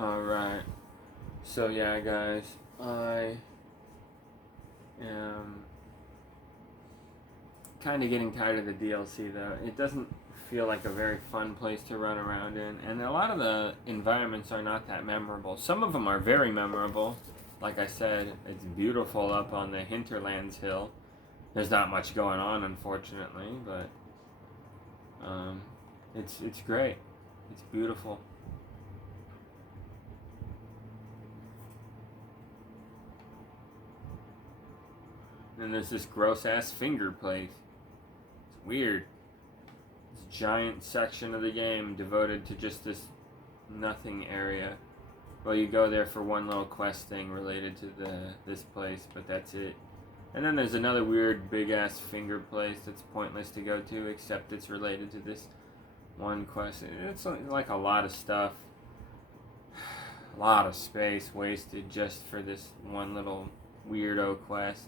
Alright. So yeah, guys, I am kind of getting tired of the DLC though. It doesn't feel like a very fun place to run around in, and a lot of the environments are not that memorable. Some of them are very memorable. Like I said, it's beautiful up on the Hinterlands Hill. There's not much going on, unfortunately, but it's great. It's beautiful. And there's this gross ass finger place. It's weird. This giant section of the game devoted to just this nothing area. Well, you go there for one little quest thing related to this place, but that's it. And then there's another weird big ass finger place that's pointless to go to, except it's related to this one quest. It's like a lot of stuff, a lot of space wasted just for this one little weirdo quest.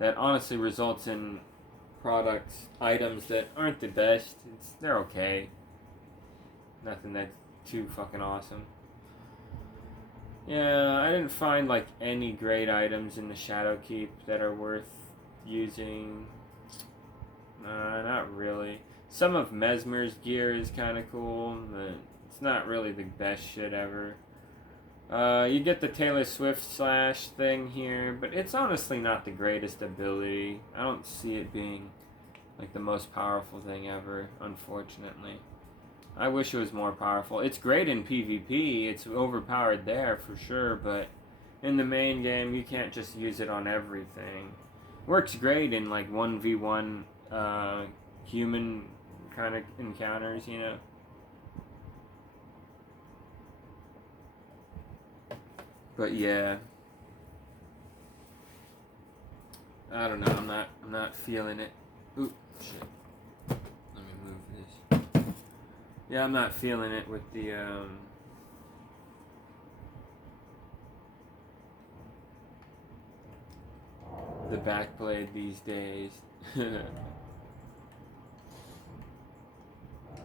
That honestly results in items that aren't the best. They're okay. Nothing that's too fucking awesome. Yeah, I didn't find like any great items in the Shadowkeep that are worth using. Not really. Some of Mesmer's gear is kind of cool, but it's not really the best shit ever. You get the Taylor Swift slash thing here, but it's honestly not the greatest ability. I don't see it being like the most powerful thing ever, unfortunately. I wish it was more powerful. It's great in PvP, it's overpowered there for sure, but in the main game you can't just use it on everything. Works great in like 1v1 human kind of encounters, you know. But yeah, I don't know. I'm not feeling it. Ooh, shit. Let me move this. Yeah, I'm not feeling it with the backblade these days.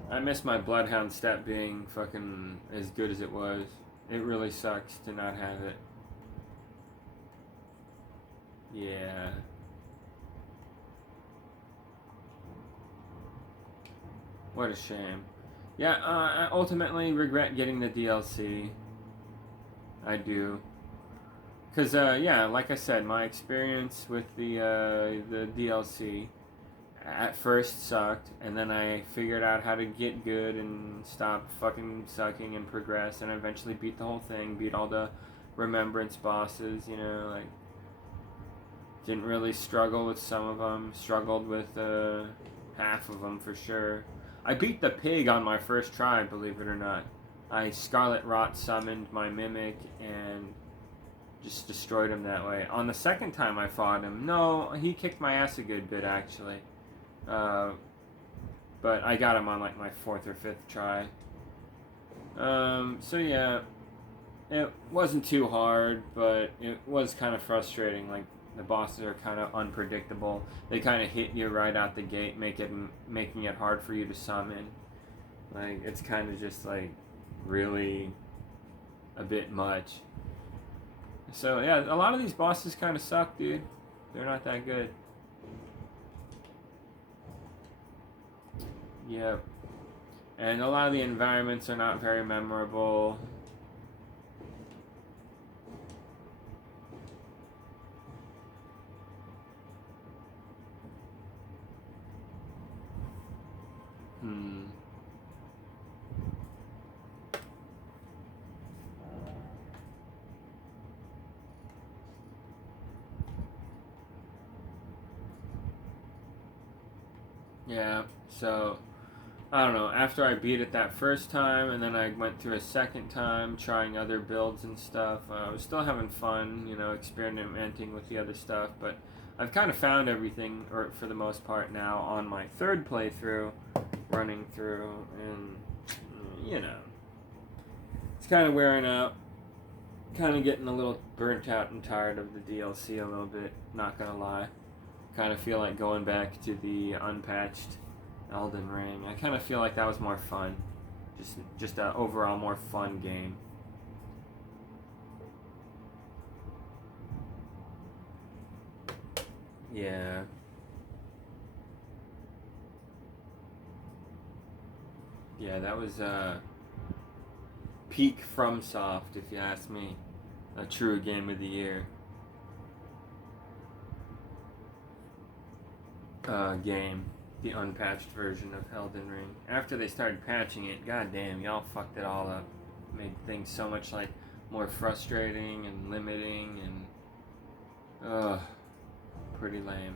I miss my Bloodhound step being fucking as good as it was. It really sucks to not have it. Yeah. What a shame. Yeah, I ultimately regret getting the DLC. I do. Because, yeah, like I said, my experience with the DLC at first sucked, and then I figured out how to get good and stop fucking sucking and progress, and eventually beat the whole thing, beat all the Remembrance bosses, you know, like, didn't really struggle with some of them, struggled with half of them for sure. I beat the pig on my first try, believe it or not. I Scarlet Rot summoned my Mimic and just destroyed him that way. On the second time I fought him, no, he kicked my ass a good bit actually. But I got him on like my fourth or fifth try. So yeah, it wasn't too hard, but it was kind of frustrating. Like the bosses are kind of unpredictable. They kind of hit you right out the gate, making it hard for you to summon. Like it's kind of just like really a bit much. So yeah, a lot of these bosses kind of suck, dude. They're not that good. Yep. And a lot of the environments are not very memorable. Yeah, so I don't know. After I beat it that first time, and then I went through a second time trying other builds and stuff, I was still having fun, you know, experimenting with the other stuff. But I've kind of found everything, or for the most part now, on my third playthrough, running through, and you know, it's kind of wearing out. Kind of getting a little burnt out and tired of the DLC a little bit. Not gonna lie. Kind of feel like going back to the unpatched Elden Ring. I kind of feel like that was more fun. Just a overall more fun game. Yeah. Yeah, that was peak FromSoft, if you ask me. A true game of the year. Game. The unpatched version of Elden Ring. After they started patching it, goddamn, y'all fucked it all up. Made things so much like more frustrating and limiting and pretty lame.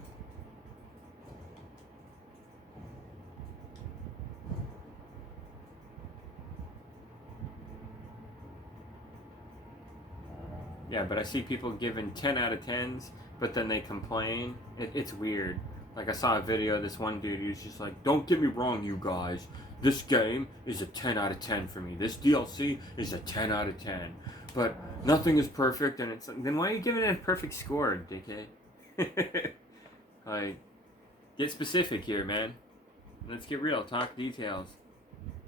Yeah, but I see people giving 10 out of 10s, but then they complain. It's weird. Like, I saw a video of this one dude who's just like, don't get me wrong, you guys. This game is a 10 out of 10 for me. This DLC is a 10 out of 10. But nothing is perfect, and it's like, then why are you giving it a perfect score, dickhead? Like, get specific here, man. Let's get real. Talk details.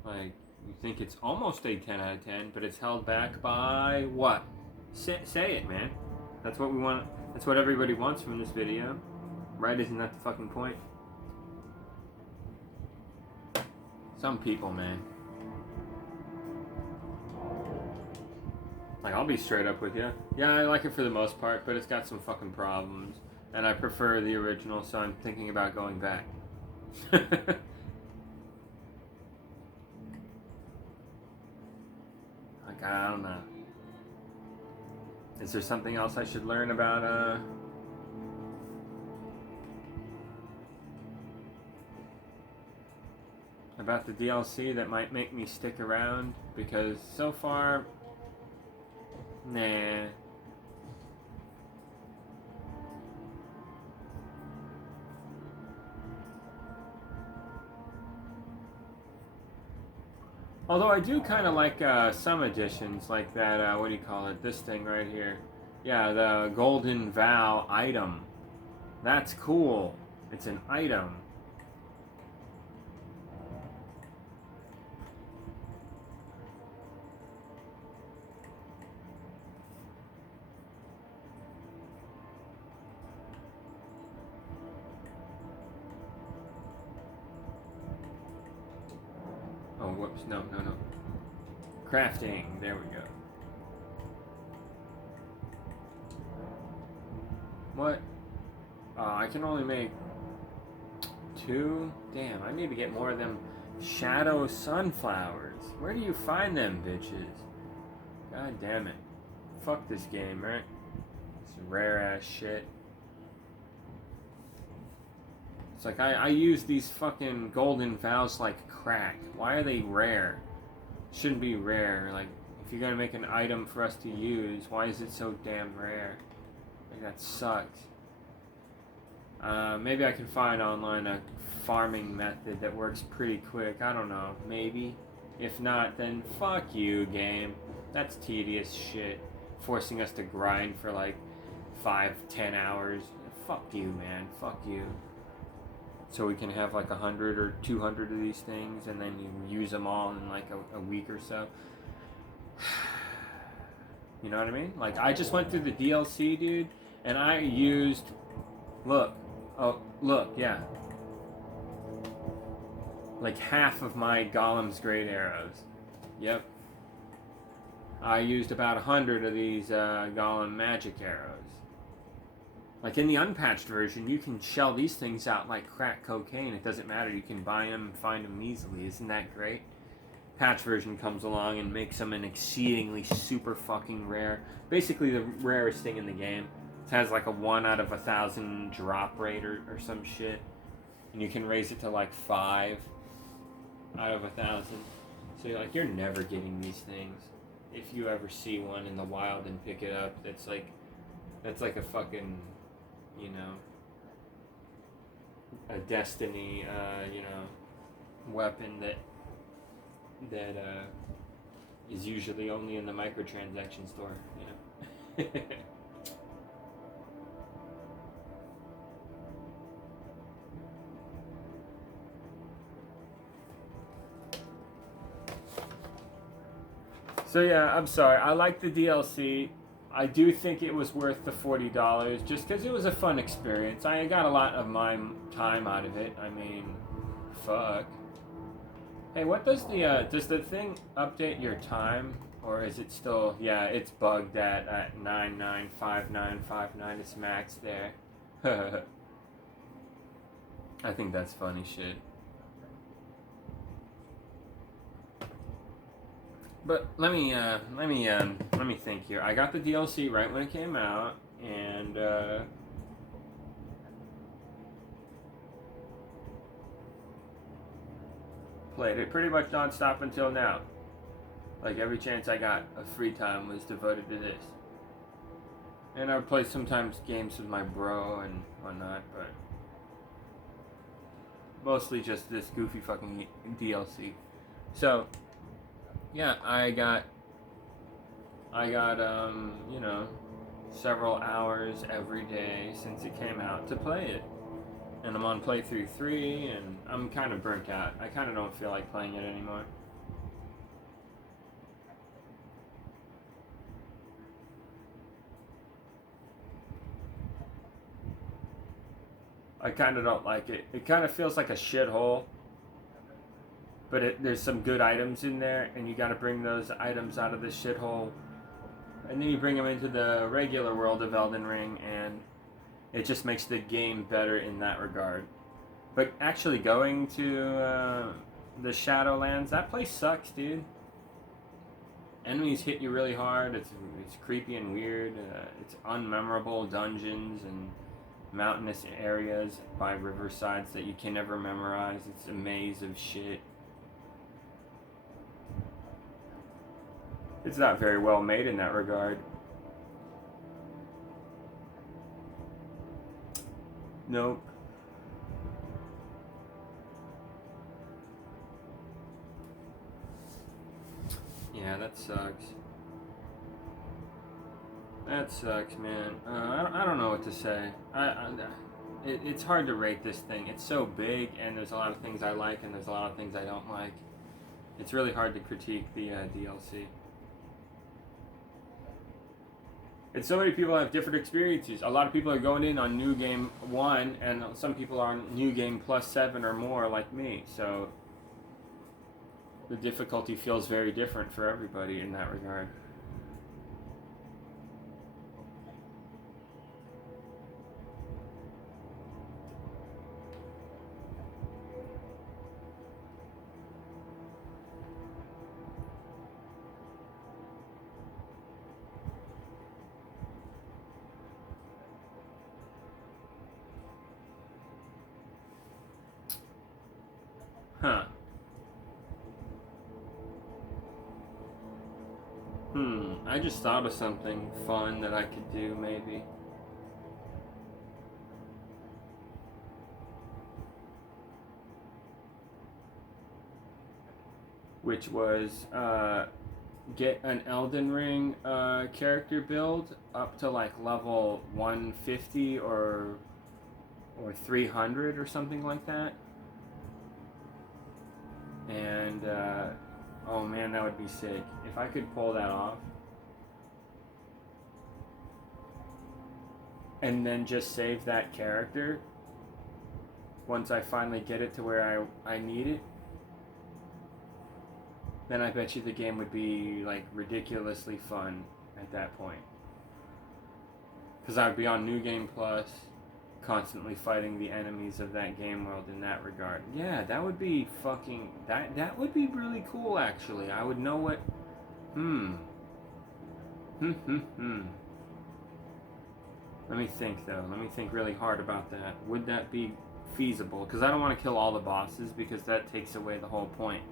Like, you think it's almost a 10 out of 10, but it's held back by what? Say it, man. That's what we want. That's what everybody wants from this video. Right? Isn't that the fucking point? Some people, man. Like, I'll be straight up with you. Yeah, I like it for the most part, but it's got some fucking problems. And I prefer the original, so I'm thinking about going back. Like, I don't know. Is there something else I should learn about the DLC that might make me stick around? Because so far, nah. Although I do kind of like some additions, like that, what do you call it? This thing right here. Yeah, the Golden Vow item. That's cool. It's an item. Oh, whoops. No. Crafting. There we go. What? I can only make 2? Damn, I need to get more of them shadow sunflowers. Where do you find them, bitches? God damn it. Fuck this game, right? It's rare ass shit. It's like I use these fucking golden vows like crack. Why are they rare? Shouldn't be rare. Like, if you're gonna make an item for us to use, why is it so damn rare? Like, that sucks. Maybe I can find online a farming method that works pretty quick. I don't know. Maybe. If not, then fuck you, game. That's tedious shit. Forcing us to grind for like 5-10 hours. Fuck you, man. Fuck you. So we can have like 100 or 200 of these things, and then you use them all in like a week or so. You know what I mean? Like, I just went through the DLC, dude, and I used... Look. Oh, look, yeah. Like half of my Golem's Great Arrows. Yep. I used about 100 of these Golem Magic Arrows. Like, in the unpatched version, you can shell these things out like crack cocaine. It doesn't matter. You can buy them and find them easily. Isn't that great? Patch version comes along and makes them an exceedingly super fucking rare. Basically the rarest thing in the game. It has like a 1 out of 1,000 drop rate or some shit. And you can raise it to like 5 out of 1,000. So you're like, you're never getting these things. If you ever see one in the wild and pick it up, that's like a fucking, you know, a Destiny, weapon that is usually only in the microtransaction store, you know. So yeah, I'm sorry. I like the DLC. I do think it was worth the $40 just because it was a fun experience. I got a lot of my time out of it. I mean, fuck. Hey, what does the thing update your time, or is it still? Yeah, it's bugged at 995959. It's max there. I think that's funny shit. But let me think here. I got the DLC right when it came out, and played it pretty much nonstop until now. Like every chance I got of free time was devoted to this. And I would play sometimes games with my bro and whatnot, but mostly just this goofy fucking DLC. So yeah, I got you know, several hours every day since it came out to play it. And I'm on playthrough 3, and I'm kind of burnt out. I kind of don't feel like playing it anymore. I kind of don't like it. It kind of feels like a shithole. But there's some good items in there, and you got to bring those items out of the shithole. And then you bring them into the regular world of Elden Ring, and it just makes the game better in that regard. But actually going to the Shadowlands, that place sucks, dude. Enemies hit you really hard. It's creepy and weird. It's unmemorable dungeons and mountainous areas by riversides that you can never memorize. It's a maze of shit. It's not very well made in that regard. Nope. Yeah, that sucks. That sucks, man. I don't know what to say. It's hard to rate this thing. It's so big, and there's a lot of things I like, and there's a lot of things I don't like. It's really hard to critique the DLC. And so many people have different experiences. A lot of people are going in on New Game 1, and some people are on New Game plus 7 or more, like me. So the difficulty feels very different for everybody in that regard. Huh. I just thought of something fun that I could do, maybe. Which was get an Elden Ring character build up to like level 150 or 300 or something like that. And oh man, that would be sick if I could pull that off. And then just save that character once I finally get it to where I need it. Then I bet you the game would be like ridiculously fun at that point. Because I would be on New Game Plus, constantly fighting the enemies of that game world in that regard. Yeah, that would be fucking... That would be really cool, actually. I would know what... Let me think, though. Let me think really hard about that. Would that be feasible? Because I don't want to kill all the bosses, because that takes away the whole point.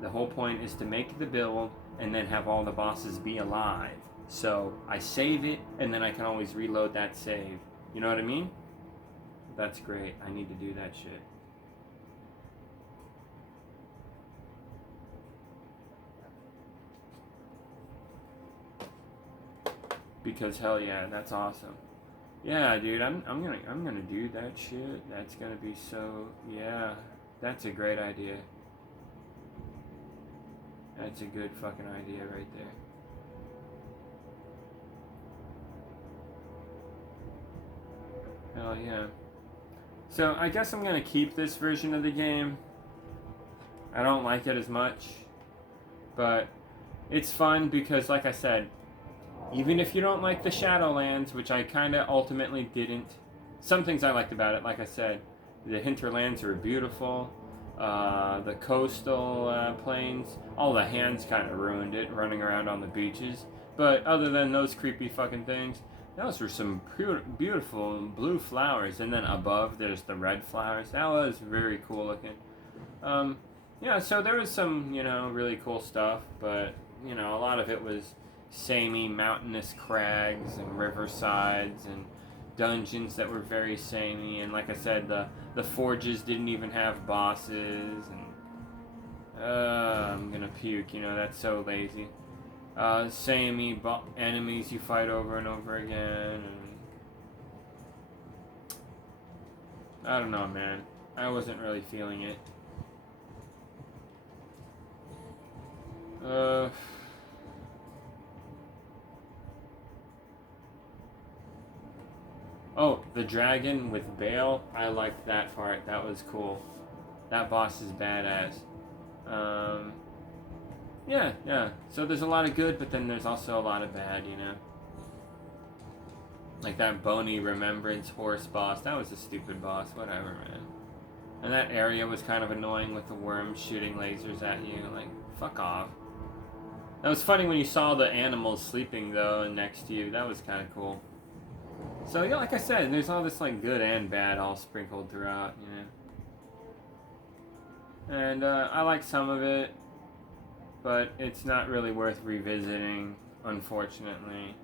The whole point is to make the build and then have all the bosses be alive. So I save it, and then I can always reload that save. You know what I mean? That's great. I need to do that shit. Because hell yeah, that's awesome. Yeah, dude, I'm gonna do that shit. That's gonna be so... Yeah, that's a great idea. That's a good fucking idea right there. Hell yeah. So I guess I'm gonna keep this version of the game. I don't like it as much, but it's fun because, like I said, even if you don't like the Shadowlands, which I kind of ultimately didn't, some things I liked about it, like I said, the hinterlands are beautiful. The coastal plains, all the hands kind of ruined it, running around on the beaches. But other than those creepy fucking things, those were some beautiful blue flowers. And then above, there's the red flowers. That was very cool looking. Um, yeah, so there was some, really cool stuff, but, a lot of it was samey mountainous crags and riversides and dungeons that were very samey. And like I said, the forges didn't even have bosses. And I'm gonna puke, that's so lazy. Samey enemies you fight over and over again. And I don't know, man. I wasn't really feeling it. Oh, the dragon with Bale. I liked that part. That was cool. That boss is badass. Yeah. So there's a lot of good, but then there's also a lot of bad, Like that bony remembrance horse boss. That was a stupid boss. Whatever, man. And that area was kind of annoying with the worms shooting lasers at you. Like, fuck off. That was funny when you saw the animals sleeping, though, next to you. That was kind of cool. So, yeah, like I said, there's all this, like, good and bad all sprinkled throughout, And I like some of it, but it's not really worth revisiting, unfortunately.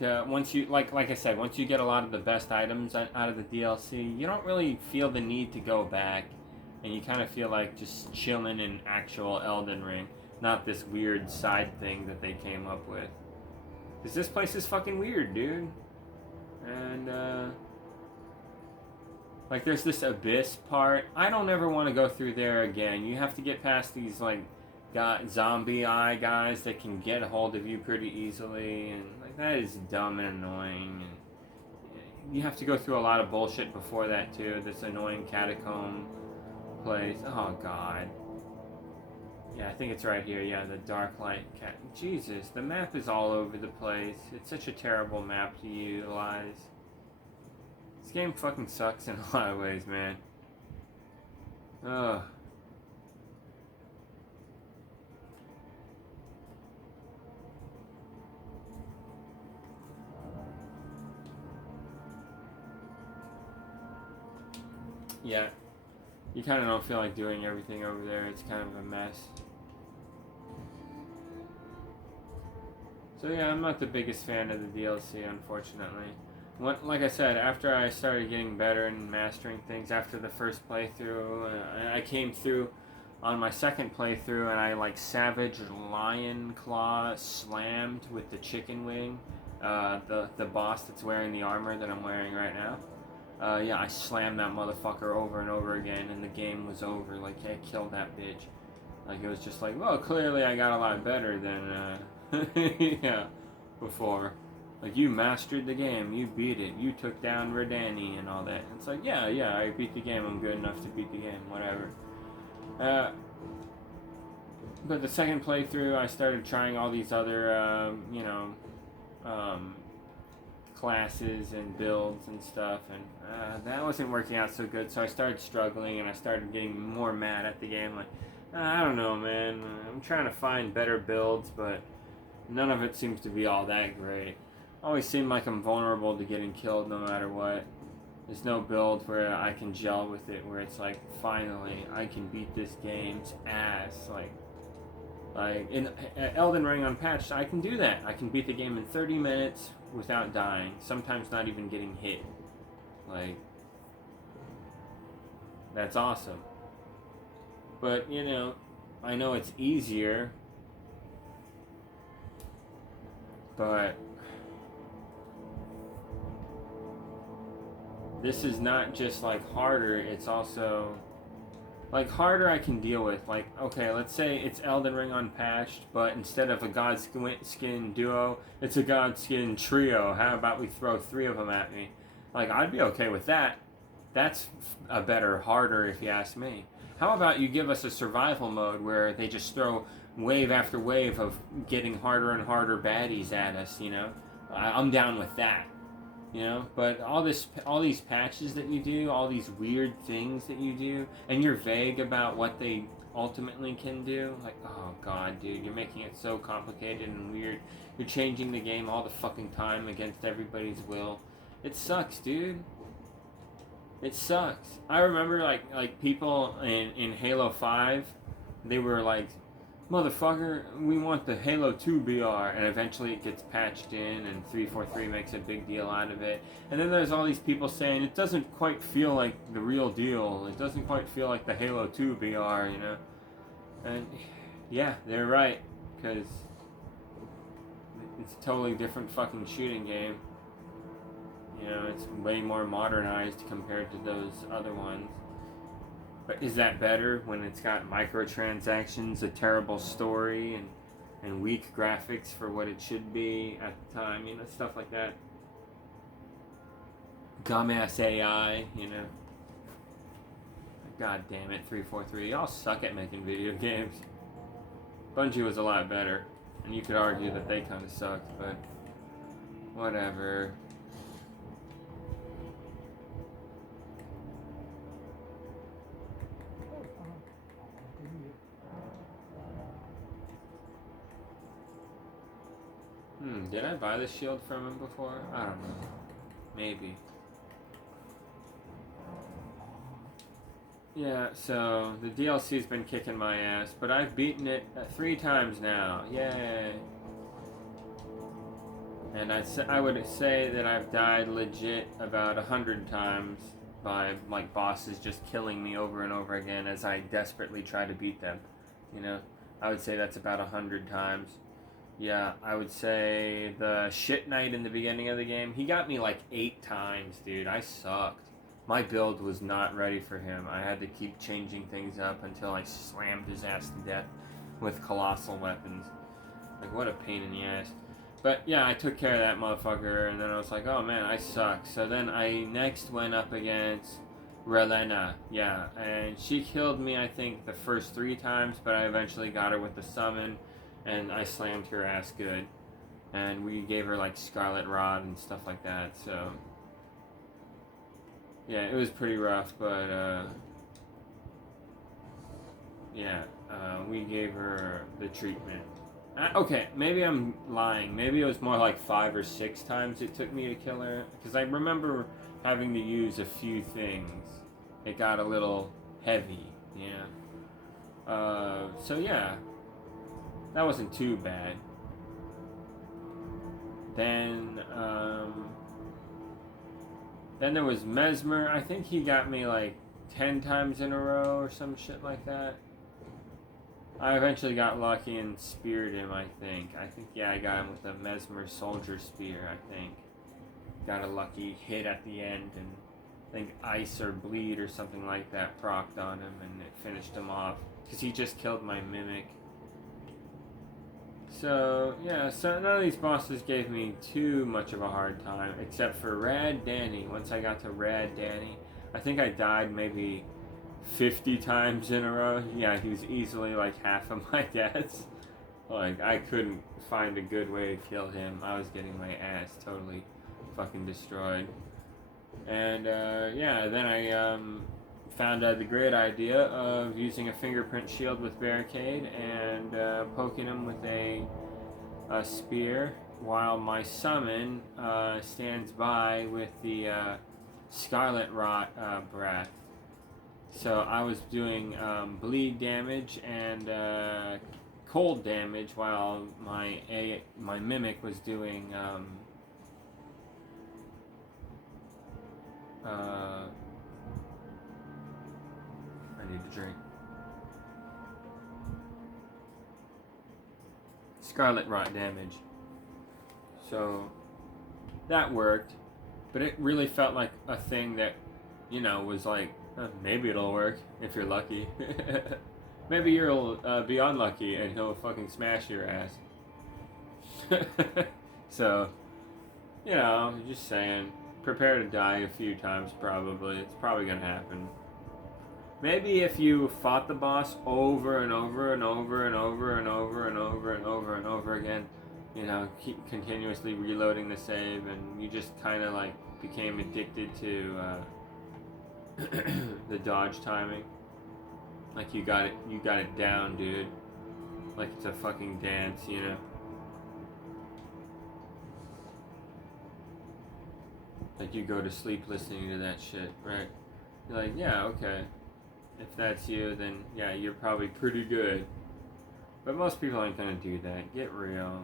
Once you, like I said, once you get a lot of the best items out of the DLC, you don't really feel the need to go back, and you kind of feel like just chilling in actual Elden Ring, not this weird side thing that they came up with. Because this place is fucking weird, dude. And, like, there's this abyss part. I don't ever want to go through there again. You have to get past these, like, zombie eye guys that can get a hold of you pretty easily, and like that is dumb and annoying. And you have to go through a lot of bullshit before that too. This annoying catacomb place. Oh god. Yeah, I think it's right here. Yeah, the dark light cat. Jesus, the map is all over the place. It's such a terrible map to utilize. This game fucking sucks in a lot of ways, man. Ugh. Yeah, you kind of don't feel like doing everything over there. It's kind of a mess. So yeah, I'm not the biggest fan of the DLC, unfortunately. Like I said, after I started getting better and mastering things after the first playthrough, I came through on my second playthrough and I like Savage Lion Claw slammed with the chicken wing, the boss that's wearing the armor that I'm wearing right now. Yeah, I slammed that motherfucker over and over again, and the game was over. Like, I killed that bitch. Like, it was just like, well, clearly I got a lot better than, yeah, before. Like, you mastered the game, you beat it, you took down Redani and all that. And it's like, yeah, I beat the game, I'm good enough to beat the game, whatever. But the second playthrough, I started trying all these other, classes and builds and stuff, and that wasn't working out so good, so I started struggling and I started getting more mad at the game. Like, I don't know, man, I'm trying to find better builds, but none of it seems to be all that great. I always seem like I'm vulnerable to getting killed no matter what. There's no build where I can gel with it, where it's like, finally, I can beat this game's ass. Like in Elden Ring Unpatched, I can do that. I can beat the game in 30 minutes without dying, sometimes not even getting hit. Like, that's awesome. But, I know it's easier, but this is not just like harder, it's also like harder I can deal with. Like, okay, let's say it's Elden Ring Unpatched, but instead of a Godskin duo, it's a Godskin trio. How about we throw 3 of them at me? Like, I'd be okay with that. That's a better, harder, if you ask me. How about you give us a survival mode where they just throw wave after wave of getting harder and harder baddies at us, you know? I'm down with that, you know? But all these patches that you do, all these weird things that you do, and you're vague about what they ultimately can do, like, oh god, dude, you're making it so complicated and weird. You're changing the game all the fucking time against everybody's will. It sucks, dude. It sucks. I remember like people in Halo 5, they were like, motherfucker, we want the Halo 2 BR, and eventually it gets patched in, and 343 makes a big deal out of it. And then there's all these people saying it doesn't quite feel like the real deal. It doesn't quite feel like the Halo 2 BR, you know? And yeah, they're right, because it's a totally different fucking shooting game. You know, it's way more modernized compared to those other ones. But is that better when it's got microtransactions, a terrible story, and weak graphics for what it should be at the time? You know, stuff like that. Gum-ass AI, you know. God damn it, 343. Y'all suck at making video games. Bungie was a lot better. And you could argue that they kind of sucked, but whatever. Did I buy the shield from him before? I don't know. Maybe. Yeah, so the DLC's been kicking my ass, but I've beaten it 3 times now. Yay! And I would say that I've died legit about 100 times by like bosses just killing me over and over again as I desperately try to beat them. You know, I would say that's about 100 times. Yeah, I would say the shit knight in the beginning of the game, he got me like 8 times, dude. I sucked. My build was not ready for him. I had to keep changing things up until I slammed his ass to death with colossal weapons. Like, what a pain in the ass. But yeah, I took care of that motherfucker, and then I was like, oh man, I suck. So then I next went up against Relena, yeah, and she killed me, I think, the first 3 times, but I eventually got her with the summon, and I slammed her ass good. And we gave her like Scarlet Rod and stuff like that, so yeah, it was pretty rough, but yeah, we gave her the treatment. Okay, maybe I'm lying. Maybe it was more like 5 or 6 times it took me to kill her, because I remember having to use a few things. It got a little heavy, yeah. So yeah, that wasn't too bad. Then there was Mesmer. I think he got me like 10 times in a row or some shit like that. I eventually got lucky and speared him, I think. Yeah, I got him with a Mesmer Soldier Spear, I think. Got a lucky hit at the end, and I think Ice or Bleed or something like that procced on him, and it finished him off. Because he just killed my Mimic. So, yeah, so none of these bosses gave me too much of a hard time, except for Rad Danny. Once I got to Rad Danny, I think I died maybe 50 times in a row. Yeah, he was easily like half of my deaths. Like, I couldn't find a good way to kill him. I was getting my ass totally fucking destroyed. And, yeah, then I, found out the great idea of using a fingerprint shield with barricade and poking him with a spear while my summon stands by with the Scarlet Rot breath. So I was doing bleed damage and cold damage while my Mimic was doing I need to drink. Scarlet Rot damage. So that worked, but it really felt like a thing that, you know, was like, maybe it'll work if you're lucky. Maybe you'll be unlucky and he'll fucking smash your ass. So, you know, just saying. prepare to die a few times, probably. It's probably gonna happen. Maybe if you fought the boss over and over and over and over and over and over and over and over again, you know, keep continuously reloading the save, and you just kind of like became addicted to the dodge timing. Like you got it down, dude. Like it's a fucking dance, you know. Like you go to sleep listening to that shit, right? You're like, yeah, okay. If that's you, then yeah, you're probably pretty good. But most people aren't gonna do that. Get real.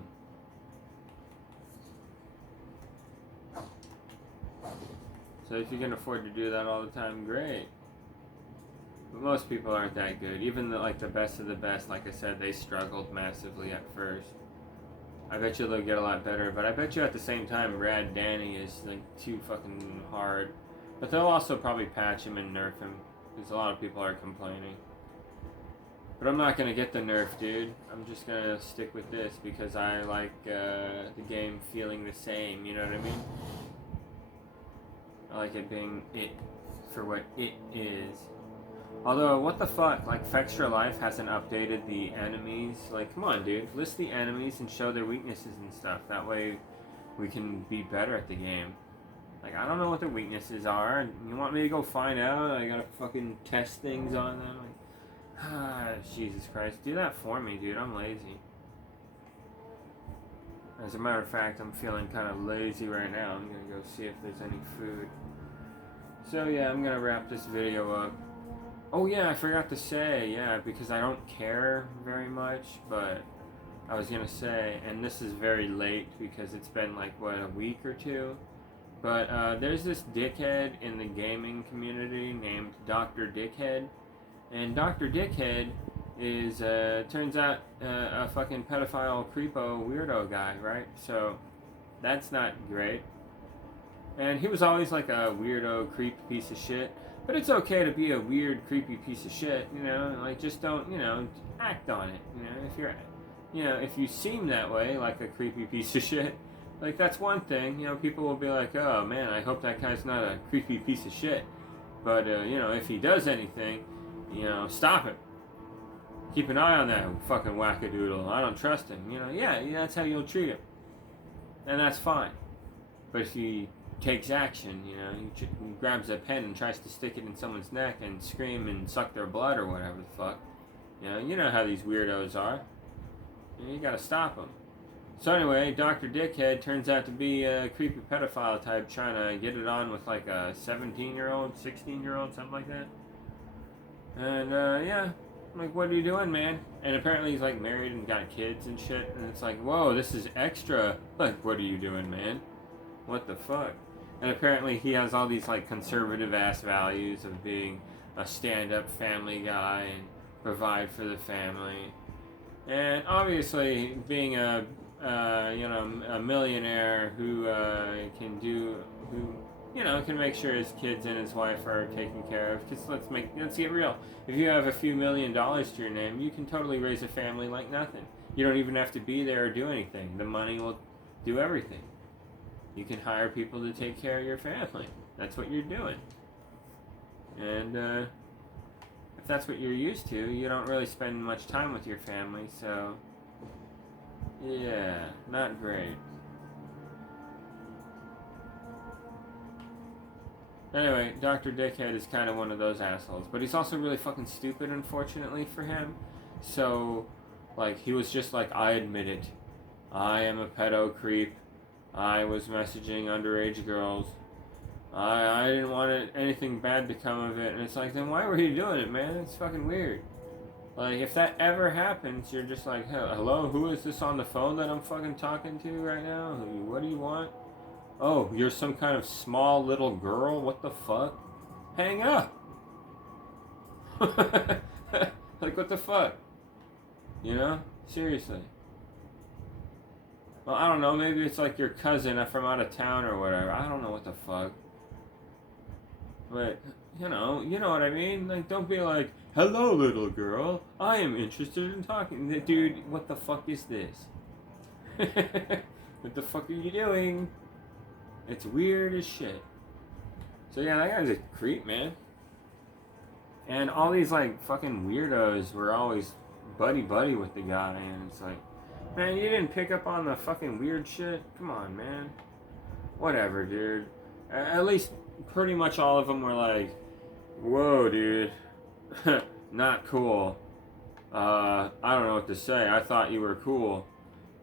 So if you can afford to do that all the time, great. But most people aren't that good. Even the best of the best, like I said, they struggled massively at first. I bet you they'll get a lot better, but I bet you at the same time Rad Danny is like too fucking hard. But they'll also probably patch him and nerf him, because a lot of people are complaining. But I'm not gonna get the nerf, dude. I'm just gonna stick with this because I like the game feeling the same, you know what I mean? I like it being it for what it is. Although, what the fuck? Like, Fextra Life hasn't updated the enemies. Like, come on, dude. List the enemies and show their weaknesses and stuff. That way, we can be better at the game. Like, I don't know what their weaknesses are. You want me to go find out? I gotta fucking test things on them? Like, Jesus Christ. Do that for me, dude. I'm lazy. As a matter of fact, I'm feeling kind of lazy right now. I'm gonna go see if there's any food. So, yeah, I'm gonna wrap this video up. Oh yeah, I forgot to say, yeah, because I don't care very much, but I was gonna say, and this is very late because it's been like, what, a week or two? But there's this dickhead in the gaming community named Dr. Dickhead, and Dr. Dickhead is, turns out, a fucking pedophile creepo weirdo guy, right? So, that's not great. And he was always like a weirdo, creep piece of shit. But it's okay to be a weird, creepy piece of shit, you know, like just don't, you know, act on it, you know, if you're, you know, if you seem that way, like a creepy piece of shit, like that's one thing, you know, people will be like, oh man, I hope that guy's not a creepy piece of shit, but, you know, if he does anything, you know, stop it, keep an eye on that fucking wackadoodle, I don't trust him, you know, yeah, that's how you'll treat him, and that's fine, but if he takes action, you know, he grabs a pen and tries to stick it in someone's neck and scream and suck their blood or whatever the fuck. You know how these weirdos are. You gotta stop them. So anyway, Dr. Dickhead turns out to be a creepy pedophile type trying to get it on with like a 17-year-old, 16-year-old, something like that. And yeah, I'm like, what are you doing, man? And apparently he's like married and got kids and shit. And it's like, whoa, this is extra. Like, what are you doing, man? What the fuck? And apparently he has all these like conservative ass values of being a stand-up family guy and provide for the family. And obviously being a you know, a millionaire who can make sure his kids and his wife are taken care of. Because let's get real. If you have a few $1 million to your name, you can totally raise a family like nothing. You don't even have to be there or do anything. The money will do everything. You can hire people to take care of your family. That's what you're doing. And if that's what you're used to, you don't really spend much time with your family, so yeah, not great. Anyway, Dr. Dickhead is kind of one of those assholes, but he's also really fucking stupid, unfortunately for him. So, like, he was just like, I admit it. I am a pedo creep. I was messaging underage girls. I didn't want anything bad to come of it. And it's like, then why were you doing it, man? It's fucking weird. Like, if that ever happens, you're just like, hello, who is this on the phone that I'm fucking talking to right now? What do you want? Oh, you're some kind of small little girl? What the fuck? Hang up! Like, what the fuck? You know? Seriously. Well, I don't know, maybe it's like your cousin from out of town or whatever. I don't know what the fuck. But, you know what I mean? Like, don't be like, hello, little girl. I am interested in talking. Dude, what the fuck is this? What the fuck are you doing? It's weird as shit. So yeah, that guy's a creep, man. And all these like fucking weirdos were always buddy with the guy, and it's like, man, you didn't pick up on the fucking weird shit? Come on, man. Whatever, dude. At least pretty much all of them were like, whoa, dude. Not cool. I don't know what to say. I thought you were cool.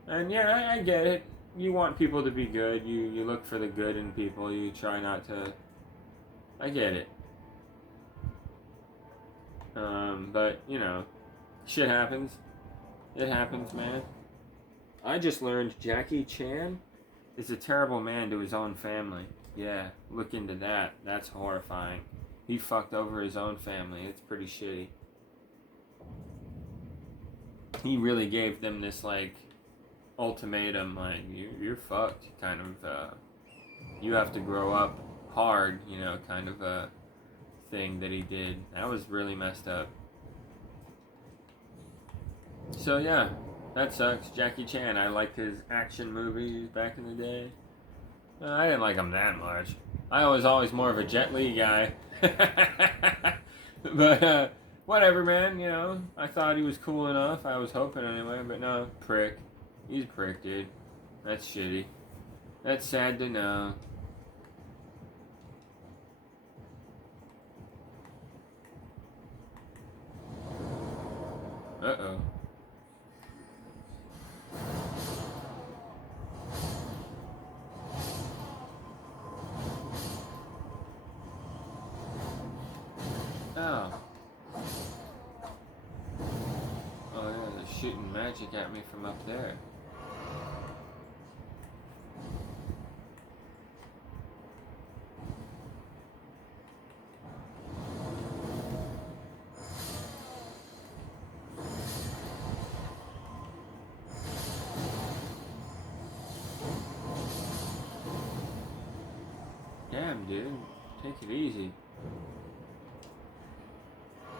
And yeah, I get it. You want people to be good. You look for the good in people. You try not to. I get it. But, you know, shit happens. It happens, man. I just learned Jackie Chan is a terrible man to his own family. Yeah, look into that. That's horrifying. He fucked over his own family. It's pretty shitty. He really gave them this, like, ultimatum, like, you're fucked, kind of, you have to grow up hard, you know, kind of a thing that he did. That was really messed up. So, yeah, that sucks. Jackie Chan, I liked his action movies back in the day. I didn't like him that much. I was always more of a Jet Li guy. But, whatever, man, you know, I thought he was cool enough. I was hoping anyway, but no, prick. He's a prick, dude. That's shitty. That's sad to know. Uh-oh. Oh. Oh, yeah, they're shooting magic at me from up there. Damn, dude. Take it easy.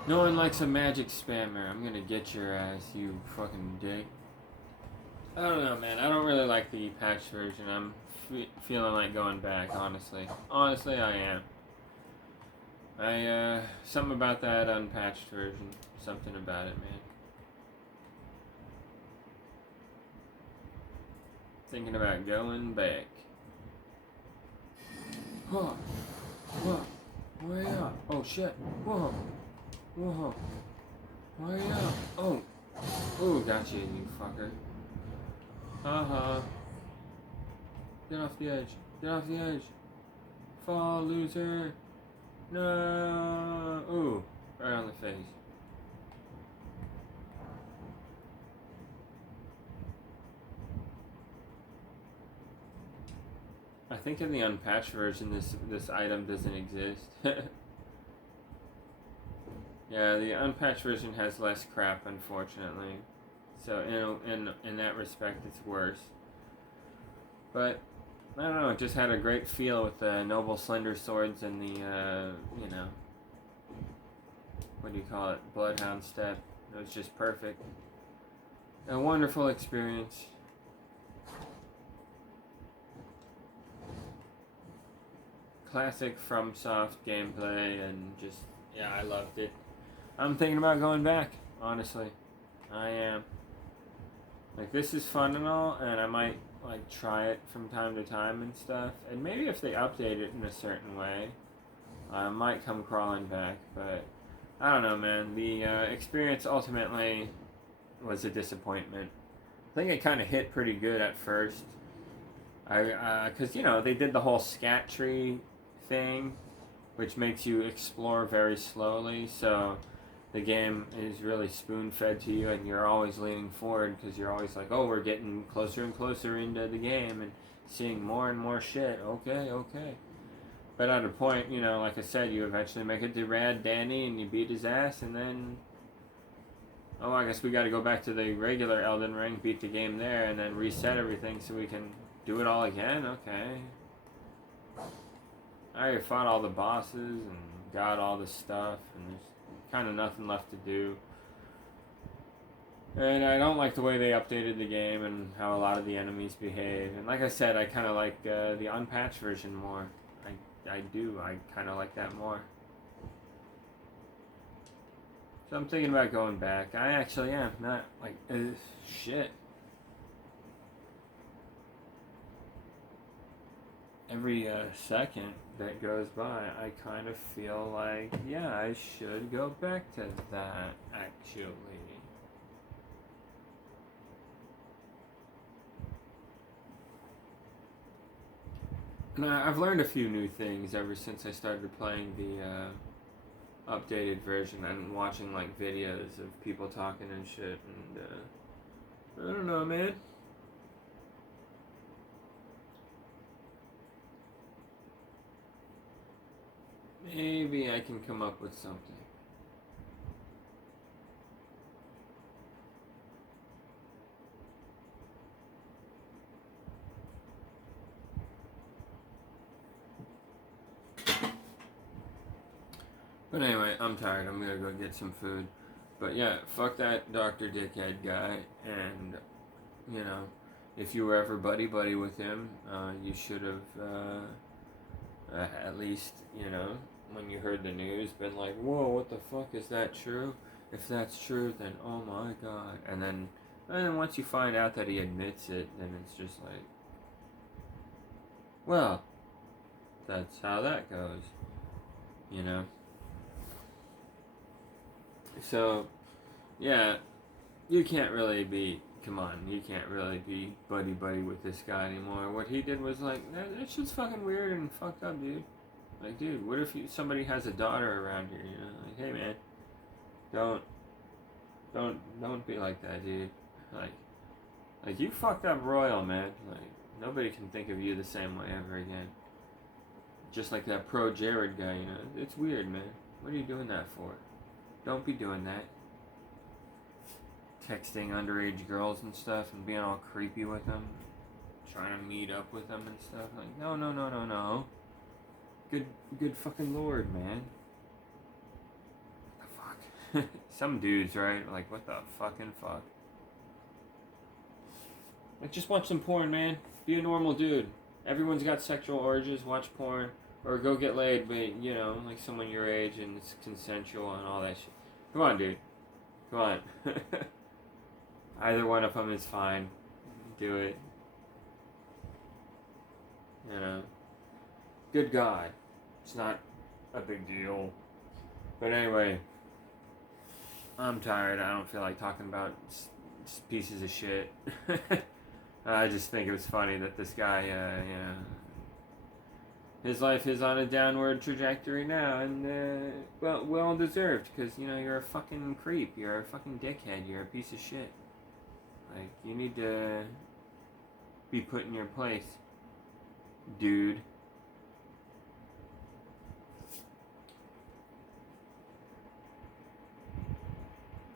No one likes a magic spammer. I'm gonna get your ass, you fucking dick. I don't know, man. I don't really like the patch version. I'm feeling like going back, honestly. Honestly, I am. Something about that unpatched version. Something about it, man. Thinking about going back. Whoa. Whoa. Way up. Oh, shit. Whoa. Whoa. Way up. Oh. Ooh, gotcha, you fucker. Uh-huh. Get off the edge. Get off the edge. Fall, loser. No. Ooh. Right on the face. I think in the unpatched version, this item doesn't exist. Yeah, the unpatched version has less crap, unfortunately. So in that respect, it's worse. But I don't know. It just had a great feel with the noble slender swords and the you know, what do you call it? Bloodhound step. It was just perfect. A wonderful experience. Classic FromSoft gameplay, and just, yeah, I loved it. I'm thinking about going back, honestly. I am. Like, this is fun and all, and I might, like, try it from time to time and stuff. And maybe if they update it in a certain way, I might come crawling back. But, I don't know, man. The experience ultimately was a disappointment. I think it kind of hit pretty good at first. Because, you know, they did the whole scat tree thing, which makes you explore very slowly, so the game is really spoon-fed to you, and you're always leaning forward because you're always like, oh, we're getting closer and closer into the game and seeing more and more shit. Okay. But at a point, you know, like I said, you eventually make it to Rad Danny and you beat his ass, and then, oh, I guess we got to go back to the regular Elden Ring, beat the game there, and then reset everything so we can do it all again. Okay. I already fought all the bosses and got all the stuff, and there's kind of nothing left to do. And I don't like the way they updated the game and how a lot of the enemies behave. And like I said, I kind of like the unpatched version more. I do. I kind of like that more. So I'm thinking about going back. I actually am. Not like, shit. Every second that goes by, I kind of feel like, yeah, I should go back to that, actually. And I've learned a few new things ever since I started playing the updated version and watching like videos of people talking and shit. And I don't know, man. Maybe I can come up with something. But anyway, I'm tired. I'm gonna go get some food. But yeah, fuck that Dr. Dickhead guy. And, you know, if you were ever buddy with him, you should have at least, you know, when you heard the news, been like, whoa, what the fuck, is that true? If that's true, then oh my god. And then once you find out that he admits it, then it's just like, well, that's how that goes, you know? So, yeah, you can't really be, come on, you can't really be buddy with this guy anymore. What he did was like, that shit's fucking weird and fucked up, dude. Like, dude, what if somebody has a daughter around here, you know? Like, hey, man, don't don't be like that, dude. Like you fucked up royal, man. Like nobody can think of you the same way ever again. Just like that pro Jared guy, you know. It's weird, man. What are you doing that for? Don't be doing that. Texting underage girls and stuff and being all creepy with them. Trying to meet up with them and stuff. Like, no. Good fucking lord, man. What the fuck? Some dudes, right? Like, what the fucking fuck? Like, just watch some porn, man. Be a normal dude. Everyone's got sexual urges. Watch porn. Or go get laid, but, you know, like someone your age and it's consensual and all that shit. Come on, dude. Come on. Either one of them is fine. Do it. You know. Good God. It's not a big deal. But anyway, I'm tired. I don't feel like talking about pieces of shit. I just think it was funny that this guy, you know, his life is on a downward trajectory now, and well deserved, because you know you're a fucking creep, you're a fucking dickhead, you're a piece of shit. Like you need to be put in your place, dude.